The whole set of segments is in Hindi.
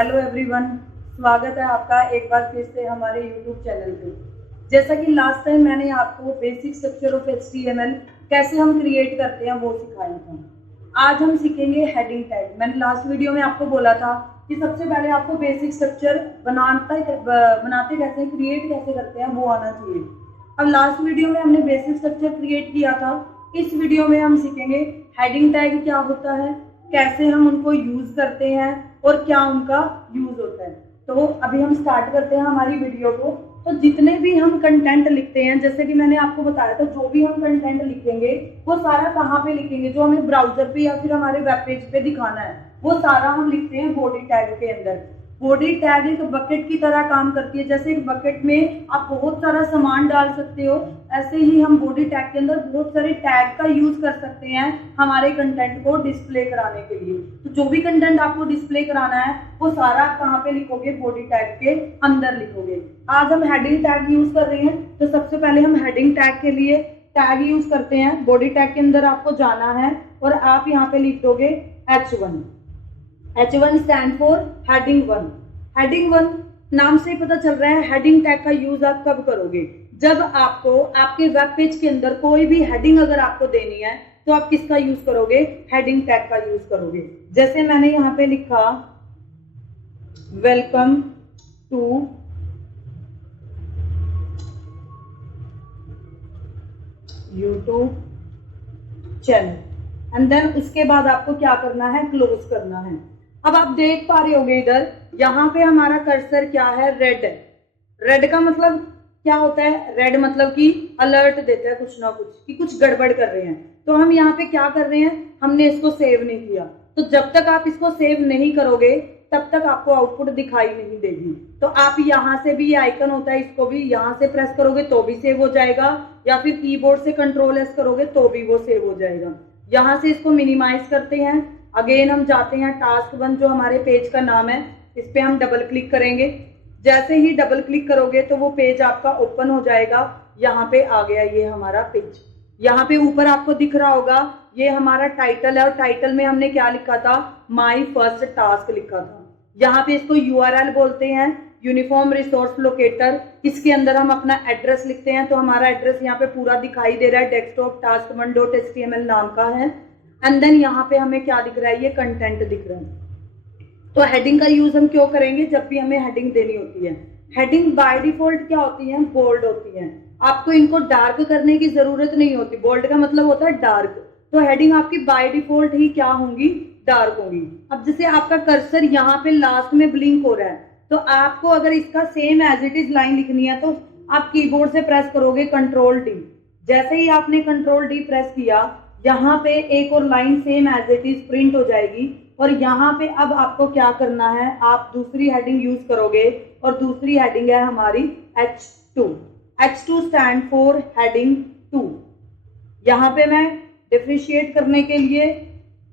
हेलो एवरीवन, स्वागत है आपका एक बार फिर से हमारे यूट्यूब चैनल पे। जैसा कि लास्ट टाइम मैंने आपको बेसिक स्ट्रक्चर ऑफ HTML कैसे हम क्रिएट करते हैं वो सिखाया था। आज हम सीखेंगे हेडिंग टैग। मैंने लास्ट वीडियो में आपको बोला था कि सबसे पहले आपको बेसिक स्ट्रक्चर बनाते कैसे, क्रिएट कैसे करते हैं वो आना चाहिए। अब लास्ट वीडियो में हमने बेसिक स्ट्रक्चर क्रिएट किया था। इस वीडियो में हम सीखेंगे हेडिंग टैग क्या होता है, कैसे हम उनको यूज करते हैं और क्या उनका यूज होता है। तो अभी हम स्टार्ट करते हैं हमारी वीडियो को। तो जितने भी हम कंटेंट लिखते हैं, जैसे कि मैंने आपको बताया था, जो भी हम कंटेंट लिखेंगे वो सारा कहाँ पे लिखेंगे, जो हमें ब्राउजर पे या फिर हमारे वेब पेज पे दिखाना है वो सारा हम लिखते हैं बॉडी टैग के अंदर। बॉडी टैग एक बकेट की तरह काम करती है। जैसे एक बकेट में आप बहुत सारा सामान डाल सकते हो, ऐसे ही हम बॉडी टैग के अंदर बहुत सारे टैग का यूज कर सकते हैं हमारे कंटेंट को डिस्प्ले कराने के लिए। तो जो भी कंटेंट आपको डिस्प्ले कराना है वो सारा आप कहाँ पे लिखोगे, बॉडी टैग के अंदर लिखोगे। आज हम हेडिंग टैग यूज कर रहे हैं, तो सबसे पहले हम हेडिंग टैग के लिए टैग यूज करते हैं। बॉडी टैग के अंदर आपको जाना है और आप यहाँ पे लिख दोगे H1। H1 stand for heading 1। Heading 1 नाम से पता चल रहा है हेडिंग टैग का यूज आप कब करोगे, जब आपको आपके वेब पेज के अंदर कोई भी हेडिंग अगर आपको देनी है तो आप किसका यूज करोगे, हेडिंग टैग का यूज करोगे। जैसे मैंने यहाँ पे लिखा welcome to YouTube channel and then उसके बाद आपको क्या करना है, क्लोज करना है। अब आप देख पा रहे होगे इधर यहाँ पे हमारा कर्सर क्या है, रेड है। रेड का मतलब क्या होता है, रेड मतलब कि अलर्ट देता है कुछ ना कुछ कि कुछ गड़बड़ कर रहे हैं। तो हम यहाँ पे क्या कर रहे हैं, हमने इसको सेव नहीं किया। तो जब तक आप इसको सेव नहीं करोगे तब तक आपको आउटपुट दिखाई नहीं देगी। तो आप यहाँ से भी ये आइकन होता है, इसको भी यहाँ से प्रेस करोगे तो भी सेव हो जाएगा, या फिर कीबोर्ड से Ctrl+S करोगे तो भी वो सेव हो जाएगा। यहाँ से इसको मिनिमाइज करते हैं। अगेन हम जाते हैं टास्क 1 जो हमारे पेज का नाम है, इस पे हम डबल क्लिक करेंगे। जैसे ही डबल क्लिक करोगे तो वो पेज आपका ओपन हो जाएगा। यहाँ पे आ गया ये हमारा पेज। यहाँ पे ऊपर आपको दिख रहा होगा ये हमारा टाइटल है, और टाइटल में हमने क्या लिखा था, माई फर्स्ट टास्क लिखा था। यहाँ पे इसको URL बोलते हैं, यूनिफॉर्म रिसोर्स लोकेटर। इसके अंदर हम अपना एड्रेस लिखते हैं। तो हमारा एड्रेस यहाँ पे पूरा दिखाई दे रहा है, डेस्कटॉप task1.html नाम का है। एंड देन यहाँ पे हमें क्या दिख रहा है, ये कंटेंट दिख रहा है। तो हेडिंग का यूज हम क्यों करेंगे, जब भी हमें हेडिंग देनी होती है। हेडिंग बाय डिफॉल्ट क्या होती है, बोल्ड होती है। आपको इनको डार्क करने की जरूरत नहीं होती। बोल्ड का मतलब होता है डार्क। तो हेडिंग आपकी बाय डिफॉल्ट ही क्या होंगी, डार्क होंगी। अब जैसे आपका कर्सर यहाँ पे लास्ट में ब्लिंक हो रहा है, तो आपको अगर इसका same as it is line लिखनी है तो आप कीबोर्ड से प्रेस करोगे Ctrl+D। जैसे ही आपने Ctrl+D प्रेस किया, यहाँ पे एक और line same as it is print हो जाएगी। और यहाँ पे अब आपको क्या करना है, आप दूसरी हेडिंग यूज करोगे, और दूसरी हेडिंग है हमारी H2। H2 stand for heading 2। यहाँ पे मैं डिफरेंशिएट करने के लिए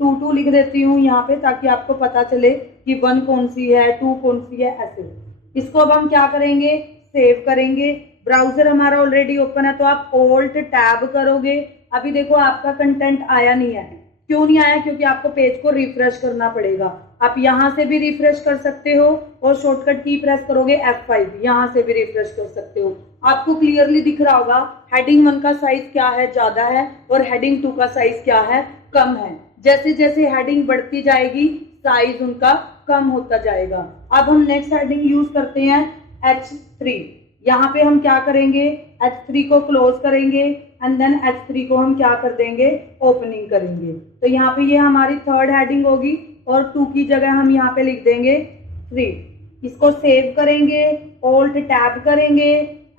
2 लिख देती हूँ यहाँ पे, ताकि आपको पता चले कि 1 कौन सी है, 2 कौन सी है, ऐसे। इसको अब हम क्या करेंगे, सेव करेंगे। ब्राउजर हमारा ऑलरेडी ओपन है, तो आप Alt टैब करोगे। अभी देखो आपका कंटेंट आया नहीं है। क्यों नहीं आया, क्योंकि आपको पेज को रिफ्रेश करना पड़ेगा। आप यहाँ से भी रिफ्रेश कर सकते हो, और शॉर्टकट की प्रेस करोगे F5, यहाँ से भी रिफ्रेश कर सकते हो। आपको क्लियरली दिख रहा होगा हेडिंग 1 का साइज क्या है, ज्यादा है, और हेडिंग 2 का साइज क्या है, कम है। जैसे जैसे हेडिंग बढ़ती जाएगी साइज उनका कम होता जाएगा। अब हम नेक्स्ट हेडिंग यूज करते हैं H3। यहाँ पे हम क्या करेंगे, H3 को क्लोज करेंगे, एंड देन H3 को हम क्या कर देंगे, ओपनिंग करेंगे। तो यहाँ पे ये हमारी थर्ड हेडिंग होगी, और 2 की जगह हम यहाँ पे लिख देंगे 3। इसको सेव करेंगे, Alt टैब करेंगे,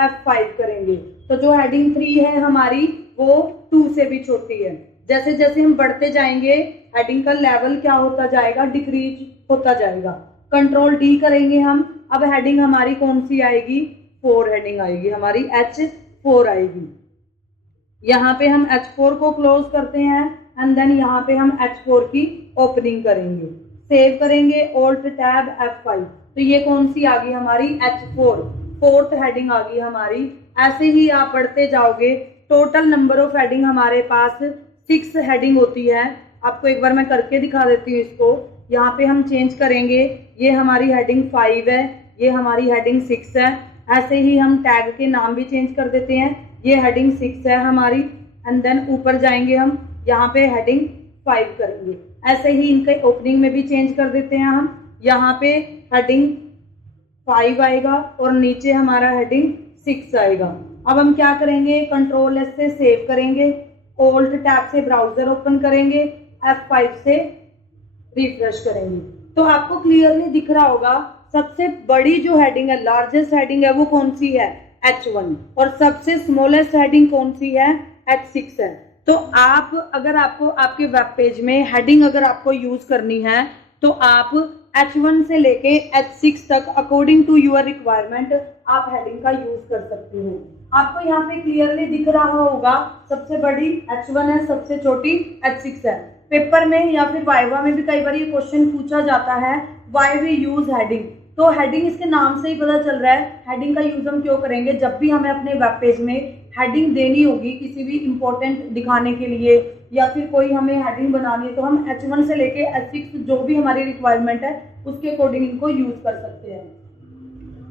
F5 करेंगे। तो जो हेडिंग 3 है हमारी वो 2 से भी छोटी है। जैसे जैसे हम बढ़ते जाएंगे हेडिंग का लेवल क्या होता जाएगा, डिक्रीज होता जाएगा। Ctrl+D करेंगे हम। अब हेडिंग हमारी कौन सी आएगी, 4 हेडिंग आएगी हमारी, H4 आएगी। यहाँ पे हम H4 को क्लोज करते हैं, एंड देन यहाँ पे हम H4 की ओपनिंग करेंगे, सेव करेंगे, Alt टैब F5। तो ये कौन सी आ गई हमारी, H4, 4th हेडिंग आ गई हमारी। ऐसे ही आप बढ़ते जाओगे। टोटल नंबर ऑफ हेडिंग हमारे पास 6 हेडिंग होती है। आपको एक बार मैं करके दिखा देती हूँ इसको। यहाँ पे हम चेंज करेंगे, ये हमारी हेडिंग 5 है, ये हमारी हेडिंग 6 है। ऐसे ही हम टैग के नाम भी चेंज कर देते हैं, ये हेडिंग 6 है हमारी, एंड देन ऊपर जाएंगे हम, यहाँ पे हेडिंग 5 करेंगे। ऐसे ही इनके ओपनिंग में भी चेंज कर देते हैं हम, यहाँ पे हेडिंग 5 आएगा और नीचे हमारा हेडिंग 6 आएगा। अब हम क्या करेंगे, कंट्रोल एस से सेव करेंगे, ऑल्ट टैब से ब्राउजर ओपन करेंगे, F5 से रिफ्रेश करेंगे, तो आपको क्लियरली दिख रहा होगा सबसे बड़ी जो हेडिंग है, लार्जेस्ट हेडिंग है, वो कौन सी है, H1, और सबसे स्मॉलेस्ट हेडिंग कौन सी है, H6 है। तो आप अगर आपको आपके वेब पेज में हेडिंग अगर आपको यूज करनी है तो आप H1 से लेके H6 तक अकॉर्डिंग टू यूर रिक्वायरमेंट आप हेडिंग का यूज कर सकते हो। आपको यहाँ पे क्लियरली दिख रहा होगा सबसे बड़ी H1 है, सबसे छोटी H6 है। पेपर में या फिर वाइवा में भी कई बार ये क्वेश्चन पूछा जाता है, व्हाई वी यूज हेडिंग। तो हेडिंग इसके नाम से ही पता चल रहा है, हेडिंग का यूज हम क्यों करेंगे, जब भी हमें अपने वेब पेज में हेडिंग देनी होगी किसी भी इंपॉर्टेंट दिखाने के लिए, या फिर कोई हमें हेडिंग बनानी है, तो हम H1 से लेके H6 जो भी हमारी रिक्वायरमेंट है उसके अकॉर्डिंग इनको यूज कर सकते हैं।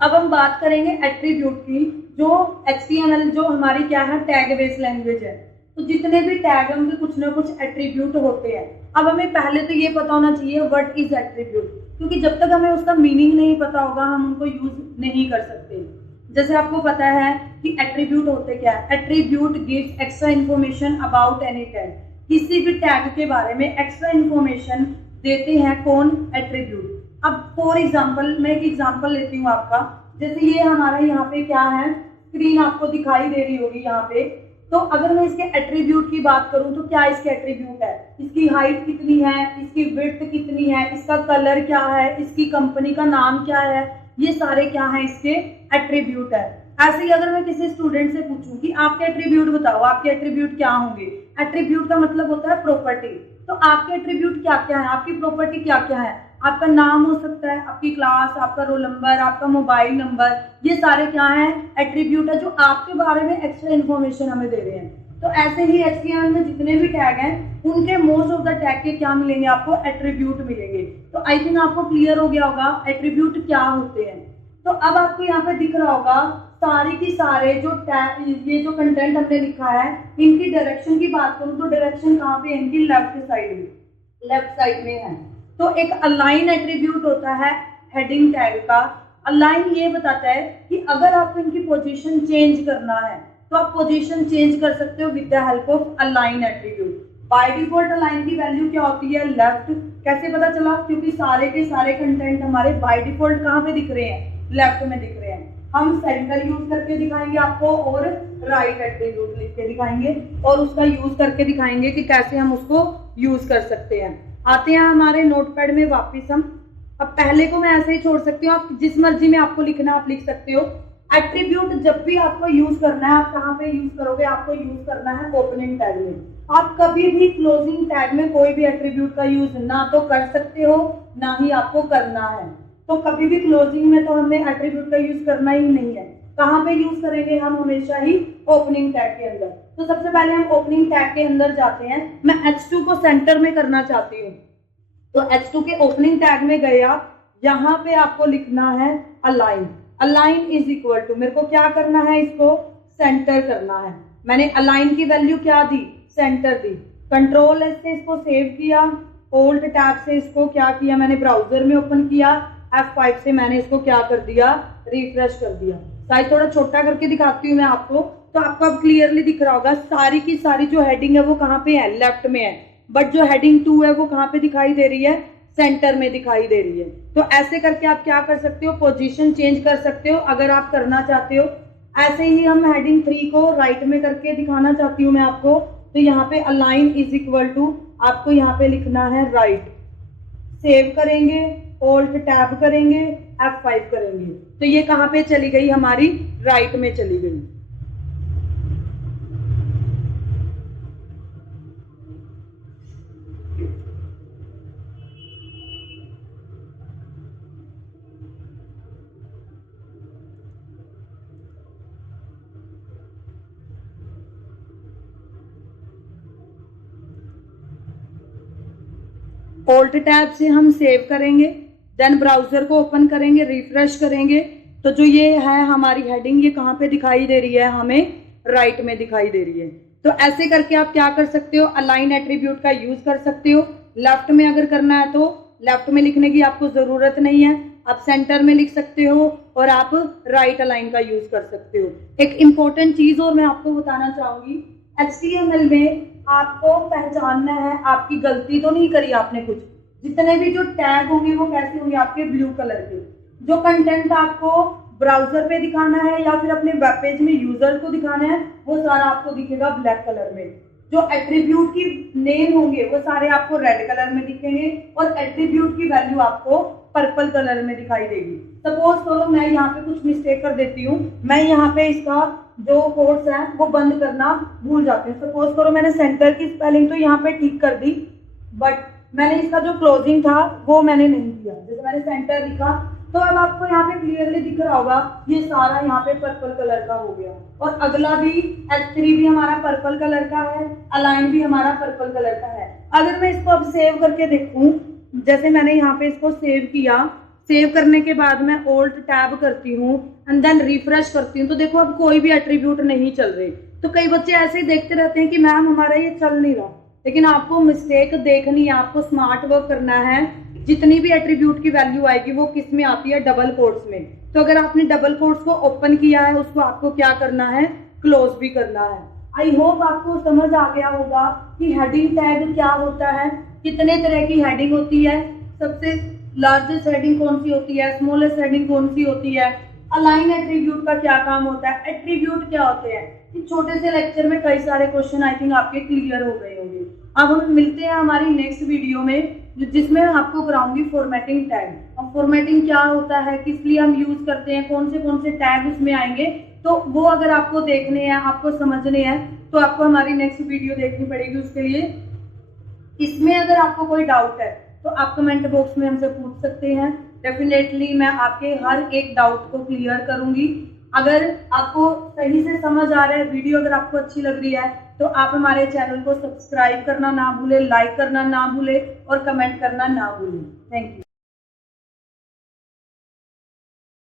अब हम बात करेंगे एट्रीब्यूट की, जो HTML जो हमारी क्या है, टैग बेस्ड लैंग्वेज है। तो जितने भी टैग हैं उनके कुछ ना कुछ एट्रीब्यूट होते हैं। अब हमें पहले तो ये पता होना चाहिए व्हाट इज एट्रीब्यूट, क्योंकि जब तक हमें उसका मीनिंग नहीं पता होगा हम उनको यूज नहीं कर सकते। जैसे आपको पता है कि एट्रीब्यूट होते क्या है, attribute gives extra information about any tag, किसी भी टैग के बारे में एक्स्ट्रा इन्फॉर्मेशन देते हैं कौन, एट्रीब्यूट। अब फॉर एग्जाम्पल मैं एक एग्जाम्पल लेती हूँ आपका, जैसे ये हमारा यहाँ पे क्या है, स्क्रीन आपको दिखाई दे रही होगी यहाँ पे। तो अगर मैं इसके एट्रीब्यूट की बात करूं तो क्या इसके एट्रीब्यूट है, इसकी हाइट कितनी है, इसकी विड्थ कितनी है, इसका कलर क्या है, इसकी कंपनी का नाम क्या है, ये सारे क्या है इसके एट्रीब्यूट है। ऐसे ही अगर मैं किसी स्टूडेंट से पूछूं कि आपके एट्रीब्यूट बताओ, आपके एट्रीब्यूट क्या होंगे, एट्रीब्यूट का मतलब होता है प्रॉपर्टी। तो आपके एट्रीब्यूट क्या क्या है, आपकी प्रॉपर्टी क्या क्या है, आपका नाम हो सकता है, आपकी क्लास, आपका रोल नंबर, आपका मोबाइल नंबर, ये सारे क्या है, एट्रीब्यूट है जो आपके बारे में एक्स्ट्रा इन्फॉर्मेशन हमें दे रहे हैं। तो ऐसे ही HTML में जितने भी टैग हैं उनके मोस्ट ऑफ द टैग के क्या मिलेंगे, आपको एट्रीब्यूट मिलेंगे। तो आई थिंक आपको क्लियर हो गया होगा एट्रीब्यूट क्या होते हैं। तो अब आपको यहाँ पे दिख रहा होगा सारे की सारे जो टैग, ये जो कंटेंट हमने लिखा है, इनकी डायरेक्शन की बात करूं तो डायरेक्शन कहाँ पे, इनकी लेफ्ट साइड में, लेफ्ट साइड में है। तो एक अलाइन एट्रीब्यूट होता है हेडिंग टैग का। अलाइन ये बताता है कि अगर आपको इनकी पोजीशन चेंज करना है तो आप पोजीशन चेंज कर सकते हो with the help of align attribute. By default align की वैल्यू क्या होती है, लेफ्ट। कैसे पता चला, क्योंकि सारे के सारे कंटेंट हमारे बाय डिफॉल्ट कहाँ पे दिख रहे हैं, लेफ्ट में दिख रहे हैं। हम सेंटर यूज करके दिखाएंगे आपको और राइट एट्रीब्यूट लिख के दिखाएंगे और उसका यूज करके दिखाएंगे कि कैसे हम उसको यूज कर सकते हैं। आते हैं हमारे नोटपैड में वापस हम। अब पहले को मैं ऐसे ही छोड़ सकती हूँ, आप जिस मर्जी में आपको लिखना आप लिख सकते हो। एट्रीब्यूट जब भी आपको यूज करना है, आप कहाँ पे यूज करोगे, आपको यूज करना है ओपनिंग टैग में। आप कभी भी क्लोजिंग टैग में कोई भी एट्रीब्यूट का यूज ना तो कर सकते हो ना ही आपको करना है। तो कभी भी क्लोजिंग में तो हमें एट्रीब्यूट का यूज करना ही नहीं है। कहाँ पे यूज करेंगे हम, हमेशा ही ओपनिंग टैग के अंदर। तो सबसे पहले हम ओपनिंग टैग के अंदर जाते हैं। मैं H2 को सेंटर में करना चाहती हूँ, तो H2 के ओपनिंग टैग में गया, यहाँ पे आपको लिखना है align. Align is equal to, मेरे को क्या करना है, इसको सेंटर करना है। मैंने अलाइन की वैल्यू क्या दी, सेंटर दी। कंट्रोल एस से इसको सेव किया, ऑल्ट टैब से इसको क्या किया, मैंने ब्राउजर में ओपन किया, F5 से मैंने इसको क्या कर दिया, रिफ्रेश कर दिया। साइज थोड़ा छोटा करके दिखाती हूँ मैं आपको, तो आपको अब क्लियरली दिख रहा होगा सारी की सारी जो हेडिंग है वो कहाँ पे है, लेफ्ट में है। बट जो हेडिंग 2 है वो कहाँ पे दिखाई दे रही है, सेंटर में दिखाई दे रही है। तो ऐसे करके आप क्या कर सकते हो, पोजीशन चेंज कर सकते हो अगर आप करना चाहते हो। ऐसे ही हम हेडिंग 3 को राइट में करके दिखाना चाहती हूँ मैं आपको। तो यहाँ पे अलाइन इज इक्वल टू आपको यहाँ पे लिखना है राइट। सेव करेंगे, ऑल्ट टैब करेंगे, F5 करेंगे, तो ये कहाँ पे चली गई, हमारी राइट में चली गई। ऑल्ट टैब से हम सेव करेंगे, देन ब्राउजर को ओपन करेंगे, रिफ्रेश करेंगे, तो जो ये है हमारी हेडिंग, ये कहाँ पे दिखाई दे रही है, हमें राइट में दिखाई दे रही है। तो ऐसे करके आप क्या कर सकते हो, अलाइन एट्रीब्यूट का यूज कर सकते हो। लेफ्ट में अगर करना है तो लेफ्ट में लिखने की आपको जरूरत नहीं है, आप सेंटर में लिख सकते हो और आप राइट अलाइन का यूज कर सकते हो। एक इंपॉर्टेंट चीज और मैं आपको बताना चाहूंगी, HTML में आपको पहचानना है आपकी गलती तो नहीं करी आपने कुछ। जितने भी जो टैग होंगे वो कैसे होंगे, आपके ब्लू कलर के। जो कंटेंट आपको ब्राउजर पे दिखाना है या फिर अपने वेब पेज में यूजर को दिखाना है, वो सारा आपको दिखेगा ब्लैक कलर में। जो एट्रीब्यूट की नेम होंगे वो सारे आपको रेड कलर में दिखेंगे और एट्रीब्यूट की वैल्यू आपको पर्पल कलर में दिखाई देगी। सपोज करो मैं यहाँ पे कुछ मिस्टेक कर देती हूँ, मैं यहाँ पे इसका जो कोट्स है वो बंद करना भूल जाती हूँ। सपोज करो मैंने सेंटर की स्पेलिंग तो यहाँ पे ठीक कर दी, बट मैंने इसका जो क्लोजिंग था वो मैंने नहीं किया। जैसे मैंने सेंटर लिखा तो अब आपको यहाँ पे क्लियरली दिख रहा होगा ये सारा यहाँ पे पर्पल कलर का हो गया। और अगला भी H3 भी हमारा पर्पल कलर का है, अलाइन भी हमारा पर्पल कलर का है। अगर मैं इसको अब सेव करके देखूं, जैसे मैंने यहाँ पे इसको सेव किया, सेव करने के बाद मैं ऑल्ट टैब करती हूँ एंड देन रिफ्रेश करती हूँ, तो देखो अब कोई भी एट्रीब्यूट नहीं चल रहे। तो कई बच्चे ऐसे ही देखते रहते हैं कि मैम हमारा ये चल नहीं रहा, लेकिन आपको मिस्टेक देखनी है, आपको स्मार्ट वर्क करना है। जितनी भी एट्रीब्यूट की वैल्यू आएगी वो किस में आती है, डबल कोट्स में। तो अगर आपने डबल कोट्स को ओपन किया है उसको आपको क्या करना है, क्लोज भी करना है। आई होप आपको समझ आ गया होगा कि हेडिंग टैग क्या होता है, कितने तरह की हेडिंग होती है, सबसे लार्जेस्ट हेडिंग कौन सी होती है, स्मॉलेस्ट हेडिंग कौन सी होती है, अलाइन एट्रीब्यूट का क्या काम होता है, एट्रीब्यूट क्या होते हैं। इस छोटे से लेक्चर में कई सारे क्वेश्चन आई थिंक आपके क्लियर हो गए होंगे। अब हम मिलते हैं हमारी नेक्स्ट वीडियो में जिसमें आपको कराऊंगी फॉर्मेटिंग टैग। अब फॉर्मेटिंग क्या होता है, किस लिए हम यूज करते हैं, कौन से टैग उसमें आएंगे, तो वो अगर आपको देखने हैं, आपको समझने हैं, तो आपको हमारी नेक्स्ट वीडियो देखनी पड़ेगी। उसके लिए इसमें अगर आपको कोई डाउट है तो आप कमेंट बॉक्स में हमसे पूछ सकते हैं। डेफिनेटली मैं आपके हर एक डाउट को क्लियर करूंगी। अगर आपको सही से समझ आ रहा है, वीडियो अगर आपको अच्छी लग रही है, तो आप हमारे चैनल को सब्सक्राइब करना ना भूलें, लाइक करना ना भूलें और कमेंट करना ना भूलें। Thank you.